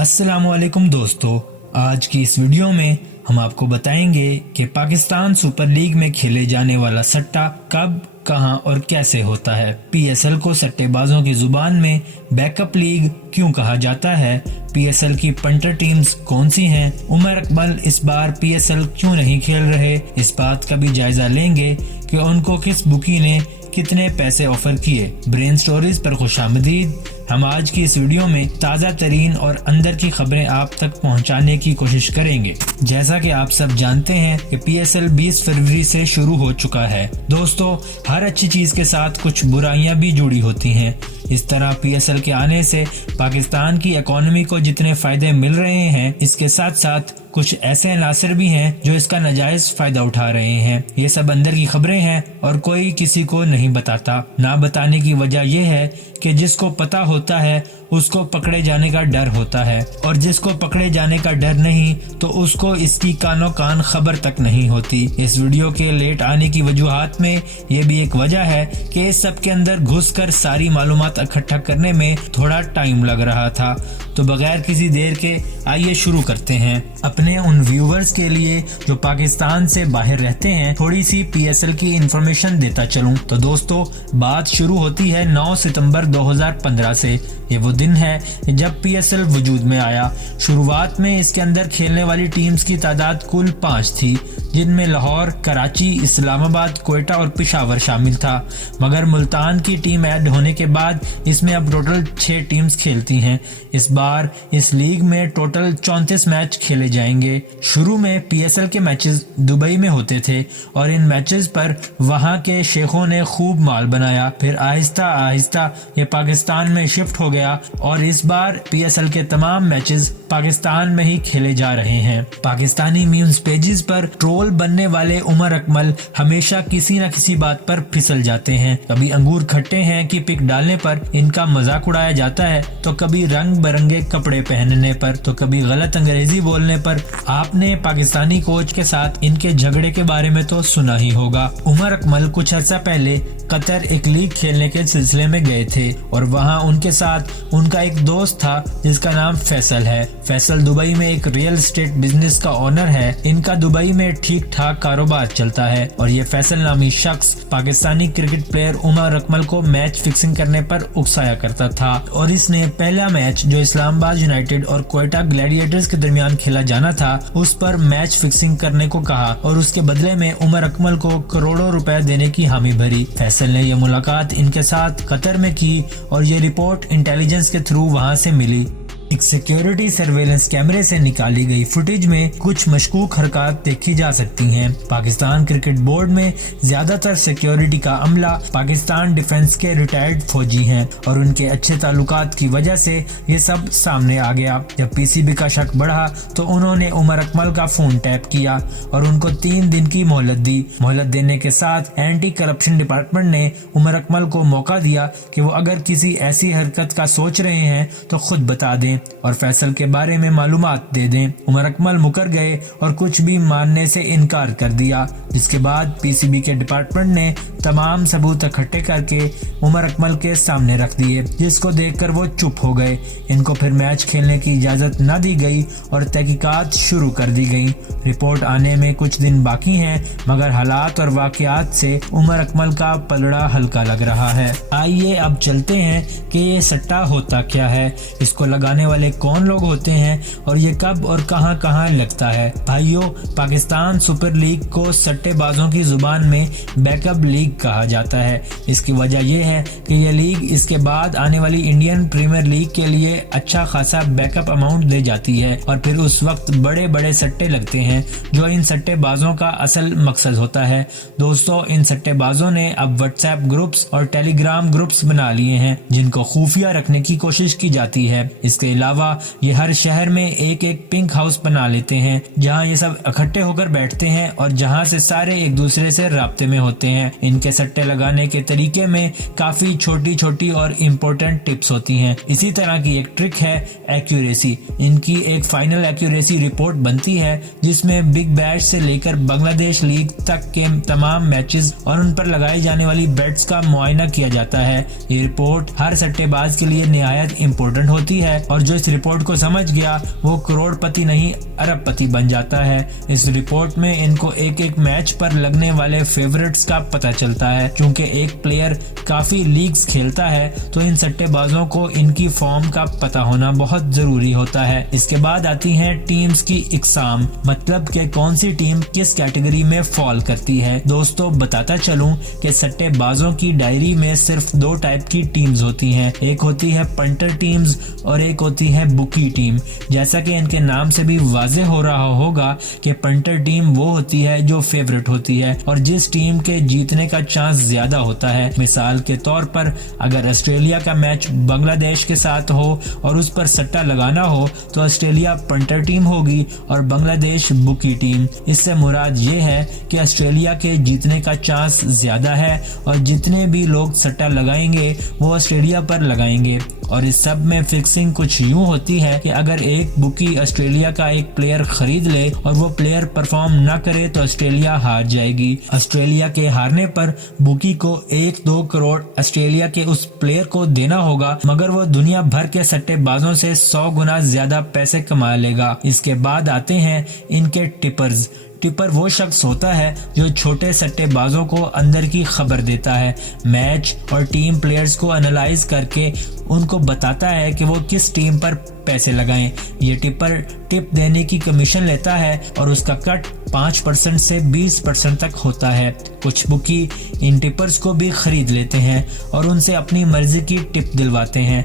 अस्सलाम वालेकुम दोस्तों, आज की इस वीडियो में हम आपको बताएंगे कि पाकिस्तान सुपर लीग में खेले जाने वाला सट्टा कब, कहां और कैसे होता है। पीएसएल को सट्टेबाजों की जुबान में बैकअप लीग क्यों कहा जाता है, पीएसएल की पंटर टीम्स कौन सी हैं, उमर अकमल इस बार पीएसएल क्यों नहीं खेल रहे, इस बात का भी जायजा लेंगे कि उनको किस बुकी ने कितने पैसे ऑफर किए। ब्रेन स्टोरीज पर खुशामदीद। हम आज की इस वीडियो में ताज़ा तरीन और अंदर की खबरें आप तक पहुंचाने की कोशिश करेंगे। जैसा कि आप सब जानते हैं कि पीएसएल 20 फरवरी से शुरू हो चुका है। दोस्तों, हर अच्छी चीज के साथ कुछ बुराइयां भी जुड़ी होती हैं। इस तरह पीएसएल के आने से पाकिस्तान की इकोनॉमी को जितने फायदे मिल रहे हैं, इसके साथ साथ कुछ ऐसे अनासर भी हैं जो इसका नाजायज फायदा उठा रहे हैं। ये सब अंदर की खबरें हैं और कोई किसी को नहीं बताता। ना बताने की वजह यह है कि जिसको पता होता है उसको पकड़े जाने का डर होता है, और जिसको पकड़े जाने का डर नहीं तो उसको इसकी कानो कान खबर तक नहीं होती। इस वीडियो के लेट आने की वजूहात में ये भी एक वजह है कि इस सब के अंदर घुसकर सारी मालूमात इकट्ठा करने में थोड़ा टाइम लग रहा था। तो बगैर किसी देर के आइए शुरू करते हैं। अपने उन व्यूवर्स के लिए जो पाकिस्तान से बाहर रहते हैं, थोड़ी सी पीएसएल की इंफॉर्मेशन देता चलूं। तो दोस्तों, बात शुरू होती है 9 सितंबर 2015 से। ये वो दिन है जब पीएसएल वजूद में आया। शुरुआत में इसके अंदर खेलने वाली टीम्स की तादाद कुल 5 थी, जिनमें लाहौर, कराची, इस्लामाबाद, कोयटा और पेशावर शामिल था। मगर मुल्तान की टीम ऐड होने के बाद इसमें अब टोटल 6 टीम्स खेलती हैं। इस बार इस लीग में टोटल 34 मैच खेले जाएंगे। शुरू में पीएसएल के मैचेस दुबई में होते थे और इन मैचेस पर वहां के शेखों ने खूब माल बनाया। फिर आहिस्ता आहिस्ता ये पाकिस्तान में शिफ्ट हो गया और इस बार पीएसएल के तमाम मैचेस पाकिस्तान में ही खेले जा रहे हैं। पाकिस्तानी मीम्स पेजेस पर ट्रोल बनने वाले उमर अकमल हमेशा किसी न किसी बात पर फिसल जाते हैं। कभी अंगूर खट्टे हैं कि पिक डालने पर इनका मजाक उड़ाया जाता है, तो कभी रंग बिरंगे कपड़े पहनने पर, तो कभी गलत अंग्रेजी बोलने पर। आपने पाकिस्तानी कोच के साथ इनके झगड़े के बारे में तो सुना ही होगा। उमर अकमल कुछ अर्सा पहले कतर एक लीग खेलने के सिलसिले में गए थे और वहाँ उनके साथ उनका एक दोस्त था जिसका नाम फैसल है। फैसल दुबई में एक रियल एस्टेट बिजनेस का ओनर है। इनका दुबई में ठीक ठाक कारोबार चलता है और ये फैसल नामी शख्स पाकिस्तानी क्रिकेट प्लेयर उमर अकमल को मैच फिक्सिंग करने पर उकसाया करता था और इसने पहला मैच जो इस्लामाबाद यूनाइटेड और कोयटा ग्लैडिएटर्स के दरमियान खेला जाना था, उस पर मैच फिक्सिंग करने को कहा और उसके बदले में उमर अकमल को करोड़ों रुपए देने की हामी भरी। फैसल ने यह मुलाकात इनके साथ कतर में की और ये रिपोर्ट इंटेलिजेंस के थ्रू वहां से मिली। एक सिक्योरिटी सर्वेलेंस कैमरे से निकाली गई फुटेज में कुछ मशकूक हरकत देखी जा सकती हैं। पाकिस्तान क्रिकेट बोर्ड में ज्यादातर सिक्योरिटी का अमला पाकिस्तान डिफेंस के रिटायर्ड फौजी हैं और उनके अच्छे ताल्लुकात की वजह से ये सब सामने आ गया। जब पीसीबी का शक बढ़ा तो उन्होंने उमर अकमल का फोन टैप किया और उनको 3 दिन की मोहलत दी। मोहलत देने के साथ एंटी करप्शन डिपार्टमेंट ने उमर अकमल को मौका दिया कि वो अगर किसी ऐसी हरकत का सोच रहे हैं तो खुद बता दें और फैसल के बारे में मालूमात दे दें। उमर अकमल मुकर गए और कुछ भी मानने से इनकार कर दिया, जिसके बाद पीसीबी के डिपार्टमेंट ने तमाम सबूत इकट्ठे करके उमर अकमल के सामने रख दिए, जिसको देखकर वो चुप हो गए। इनको फिर मैच खेलने की इजाजत न दी गई और तहकीकात शुरू कर दी गई। रिपोर्ट आने में कुछ दिन बाकी हैं, मगर हालात और वाकयात से उमर अकमल का पलड़ा हल्का लग रहा है। आइए अब चलते हैं कि ये सट्टा होता क्या है, इसको लगाने वाले कौन लोग होते हैं और ये कब और कहां कहां लगता है। भाइयों, पाकिस्तान सुपर लीग को सट्टेबाजों की जुबान में बैकअप लीग कहा जाता है। इसकी वजह यह है कि यह लीग इसके बाद आने वाली इंडियन प्रीमियर लीग के लिए अच्छा खासा बैकअप अमाउंट दे जाती है और फिर उस वक्त बड़े बड़े सट्टे लगते हैं जो इन सट्टेबाजों का असल मकसद होता है। दोस्तों, इन सट्टेबाजों ने अब व्हाट्सएप ग्रुप्स और टेलीग्राम ग्रुप्स बना लिए हैं जिनको खुफिया रखने की कोशिश की जाती है। इसके अलावा ये हर शहर में एक एक पिंक हाउस बना लेते हैं जहां ये सब इकट्ठे होकर बैठते हैं और जहां से सारे एक दूसरे से राब्ते में होते हैं। इनके सट्टे लगाने के तरीके में काफी छोटी छोटी और इम्पोर्टेंट टिप्स होती हैं। इसी तरह की एक ट्रिक है एक्यूरेसी। इनकी एक फाइनल एक्यूरेसी रिपोर्ट बनती है जिसमें बिग बैश से लेकर बांग्लादेश लीग तक के तमाम मैचेस और उन पर लगाई जाने वाली बेट्स का मुआयना किया जाता है। ये रिपोर्ट हर सट्टेबाज के लिए निहायत इम्पोर्टेंट होती है और जो इस रिपोर्ट को समझ गया वो करोड़पति नहीं अरबपति बन जाता है। इस रिपोर्ट में इनको एक एक मैच पर लगने वाले फेवरेट्स का पता चलता है। क्योंकि एक प्लेयर काफी लीग्स खेलता है तो इन सट्टेबाजों को इनकी फॉर्म का पता होना बहुत जरूरी होता है। इसके बाद आती हैं टीम्स की इकसाम, मतलब कि कौन सी टीम किस कैटेगरी में फॉल करती है। दोस्तों बताता चलूं कि सट्टेबाजों की डायरी में सिर्फ दो टाइप की टीम्स होती हैं, एक होती है पंटर टीम्स और एक होती है बुकी टीम। जैसा कि इनके नाम से भी वाज़ेह हो रहा होगा कि पंटर टीम वो होती है जो फेवरेट होती है और जिस टीम के जीतने का चांस ज्यादा होता है। मिसाल के तौर पर अगर ऑस्ट्रेलिया का मैच बांग्लादेश के साथ हो और उस पर सट्टा लगाना हो तो ऑस्ट्रेलिया पंटर टीम होगी और बांग्लादेश बुकी टीम। इससे मुराद ये है कि ऑस्ट्रेलिया के जीतने का चांस ज्यादा है और जितने भी लोग सट्टा लगाएंगे वो ऑस्ट्रेलिया पर लगाएंगे। और इस सब में फिक्सिंग कुछ यूं होती है कि अगर एक बुकी ऑस्ट्रेलिया का एक प्लेयर खरीद ले और वो प्लेयर परफॉर्म ना करे तो ऑस्ट्रेलिया हार जाएगी। ऑस्ट्रेलिया के हारने पर बुकी को 1-2 करोड़ ऑस्ट्रेलिया के उस प्लेयर को देना होगा, मगर वो दुनिया भर के सट्टेबाजों से 100 गुना ज्यादा पैसे कमा लेगा। इसके बाद आते हैं इनके टिपर्स। टिपर वो शख्स होता है जो छोटे सट्टेबाजों को अंदर की खबर देता है, मैच और टीम प्लेयर्स को एनालाइज करके उनको बताता है कि वो किस टीम पर पैसे लगाएं। ये टिपर टिप देने की कमीशन लेता है और उसका कट 5% से 20% तक होता है। कुछ बुकी इन टिपर्स को भी खरीद लेते हैं और उनसे अपनी मर्जी की टिप दिलवाते हैं।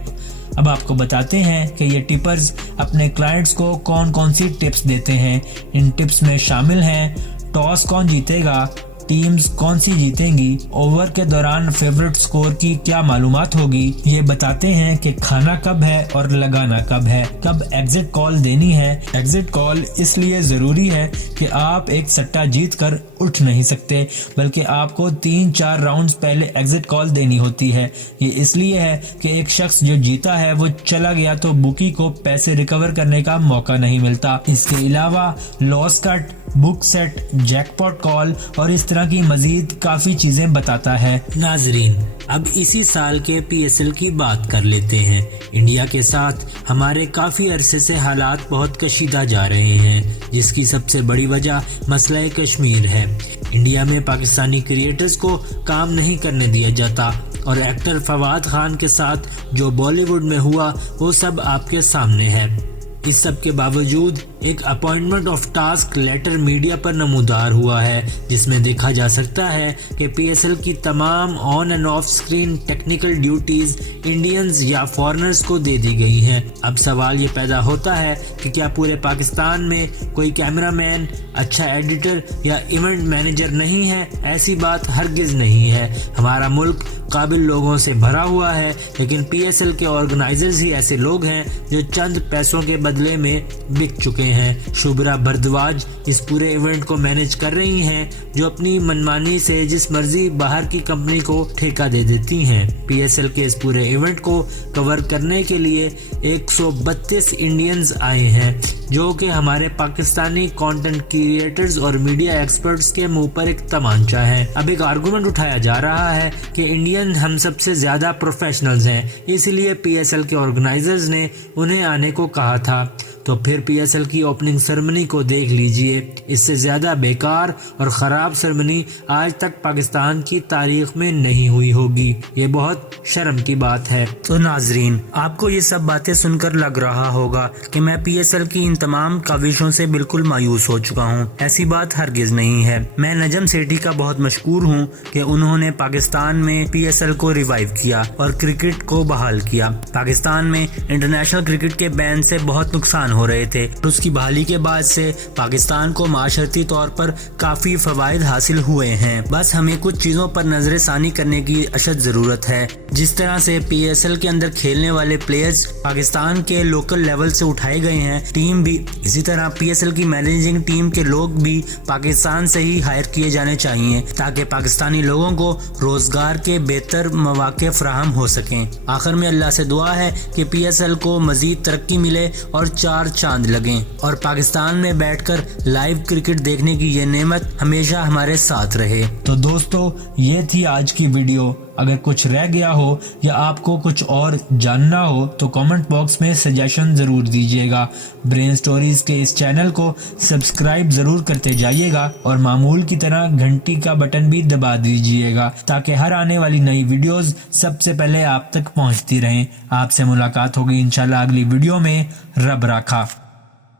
अब आपको बताते हैं कि ये टिपर्स अपने क्लाइंट्स को कौन कौन सी टिप्स देते हैं। इन टिप्स में शामिल हैं टॉस कौन जीतेगा, टीम्स कौन सी जीतेंगी, ओवर के दौरान फेवरेट स्कोर की क्या मालूमात होगी, ये बताते हैं कि खाना कब है और लगाना कब है, कब एग्जिट कॉल देनी है। एग्जिट कॉल इसलिए जरूरी है कि आप एक सट्टा जीत कर उठ नहीं सकते, बल्कि आपको 3-4 राउंड्स पहले एग्जिट कॉल देनी होती है। ये इसलिए है कि एक शख्स जो जीता है वो चला गया तो बुकी को पैसे रिकवर करने का मौका नहीं मिलता। इसके अलावा loss cut, book set, jackpot call और इस तरह की मजीद काफी चीजें बताता है। नाजरीन, अब इसी साल के PSL की बात कर लेते हैं। इंडिया के साथ हमारे काफी अरसे से हालात बहुत कशीदा जा रहे हैं, जिसकी सबसे बड़ी वजह मसला कश्मीर है। इंडिया में पाकिस्तानी क्रिएटर्स को काम नहीं करने दिया जाता और एक्टर फवाद खान के साथ जो बॉलीवुड में हुआ वो सब आपके सामने है। इस सब के बावजूद एक appointment of task letter media पर नमूदार हुआ है, जिसमें देखा जा सकता है कि PSL की तमाम on end of screen technical duties Indians या फॉरेनर्स को दे दी गई हैं। अब सवाल ये पैदा होता है कि क्या पूरे पाकिस्तान में कोई कैमरामैन, अच्छा एडिटर या इवेंट मैनेजर नहीं है? ऐसी बात हरगिज नहीं है। हमारा मुल्क काबिल लोगों से भरा हुआ है, लेकिन PSL के ऑर्गेनाइजर्स ही ऐसे लोग हैं जो चंद पैसों के बदले में बिक चुके हैं। शुभ्रा भारद्वाज इस पूरे इवेंट को मैनेज कर रही हैं, जो अपनी मनमानी से जिस मर्जी बाहर की कंपनी को ठेका दे देती हैं। PSL के इस पूरे इवेंट को कवर करने के लिए 132 इंडियंस आए हैं, जो कि हमारे पाकिस्तानी कंटेंट क्रिएटर्स और मीडिया एक्सपर्ट्स के मुंह पर एक तमांचा है। अब एक आर्गुमेंट उठाया जा रहा है कि इंडियन हम सबसे ज्यादा प्रोफेशनल्स हैं, इसलिए PSL के ऑर्गेनाइजर्स ने उन्हें आने को कहा था। तो फिर PSL की ओपनिंग सेरेमनी को देख लीजिए, इससे ज्यादा बेकार और खराब सेरेमनी आज तक पाकिस्तान की तारीख में नहीं हुई होगी। ये बहुत शर्म की बात है। तो नाजरीन, आपको ये सब बातें सुनकर लग रहा होगा कि मैं PSL की इन तमाम काविशों से बिल्कुल मायूस हो चुका हूँ। ऐसी बात हरगिज नहीं है। मैं नजम सेठी का बहुत मशकूर हूँ कि उन्होंने पाकिस्तान में PSL को रिवाइव किया और क्रिकेट को बहाल किया। पाकिस्तान में इंटरनेशनल क्रिकेट के बैन से बहुत नुकसान हो रहे थे। उसकी बहाली के बाद से पाकिस्तान को माशरती तौर पर काफी फवायद हासिल हुए हैं। बस हमें कुछ चीजों पर नजर सानी करने की अशद जरूरत है। जिस तरह से PSL के अंदर खेलने वाले प्लेयर्स पाकिस्तान के लोकल लेवल से उठाए गए हैं, टीम भी इसी तरह PSL की मैनेजिंग टीम के लोग भी पाकिस्तान से ही हायर किए जाने चाहिए, ताकि पाकिस्तानी लोगों को रोजगार के बेहतर मौके फराहम हो सकें। आखिर में अल्लाह से दुआ है कि PSL को मजीद तरक्की मिले और 4 चांद लगें और पाकिस्तान में बैठकर लाइव क्रिकेट देखने की ये नेमत हमेशा हमारे साथ रहे। तो दोस्तों, ये थी आज की वीडियो। اگر کچھ رہ گیا ہو یا آپ کو کچھ اور جاننا ہو تو کامنٹ باکس میں سجیشن ضرور دیجیے گا۔ برین سٹوریز کے اس چینل کو سبسکرائب ضرور کرتے جائیے گا اور معمول کی طرح گھنٹی کا بٹن بھی دبا دیجیے گا تاکہ ہر آنے والی نئی ویڈیوز سب سے پہلے آپ تک پہنچتی رہیں۔ آپ سے ملاقات ہوگی انشاءاللہ اگلی ویڈیو میں۔ رب راکھا۔